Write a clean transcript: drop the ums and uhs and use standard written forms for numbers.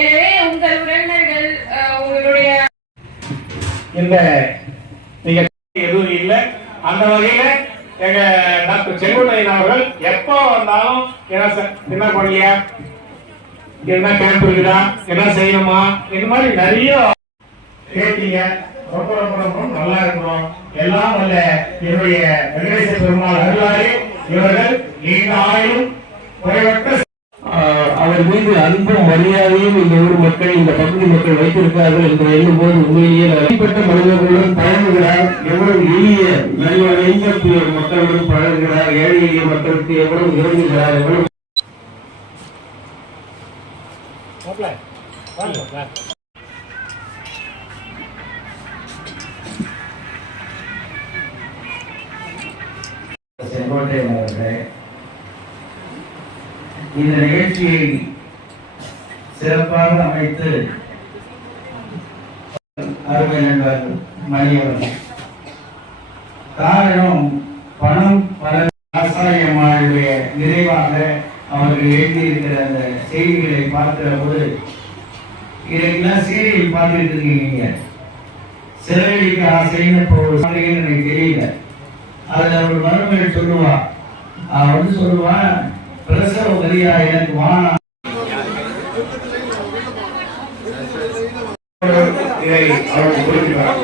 எனவே உங்கள் உறவினர்கள் உங்களுடைய இந்த நீங்க எதுவும் இல்லை. அந்த வகையில எங்க டாக்டர் செங்கோட்டையன் அவர்கள் எப்போ வந்தாலும் என்ன பண்ணலையா, என்ன கேம்ப் இருக்குதா, என்ன செய்யணுமா, இந்த மாதிரி நிறைய கேட்டீங்க. ரொம்ப ரொம்ப ரொம்ப நல்லா இருக்கணும். எல்லாம் வல்ல என்னுடைய வெங்கடேச பெருமாள் அருளாலே இவர்கள் நீண்ட ஆயுளும் குறைவற்ற அவர் மீது அன்பும் மரியாதையும் இந்த ஊர் மக்கள், இந்த பகுதி மக்கள் வைத்திருக்கிறார்கள் என்று எண்ணும் போது உண்மையிலேயே தனிப்பட்ட மனிதர்களுடன் பழகுகிறார். எவ்வளவு எளிய நல்ல மக்களுடன் பழகுகிறார். ஏழை எளிய மக்களுக்கு எவ்வளவு இறங்குகிறார். எவ்வளவு செங்கோட்டையன் அவர்களே, இந்த நிகழ்ச்சியை சிறப்பாக அமைத்து அருமை நண்பர் மணி அவர்கள். காரணம் பணம் பல விவசாயமாளுடைய நிறைவாக அவர்கள் எழுதியிருக்கிற அந்த செய்திகளை பார்க்கிற போது, இதெல்லாம் சீரியல் பார்த்துட்டு இருக்கீங்க, சிறகடிக்க ஆசைன்னு எனக்கு தெரியல. அதுல ஒரு மருமகள் சொல்லுவா, அவன் சொல்லுவான், பிரசவ வரியா எனக்கு வானா. இதை அவர்கள் குறிப்பிட்டார்.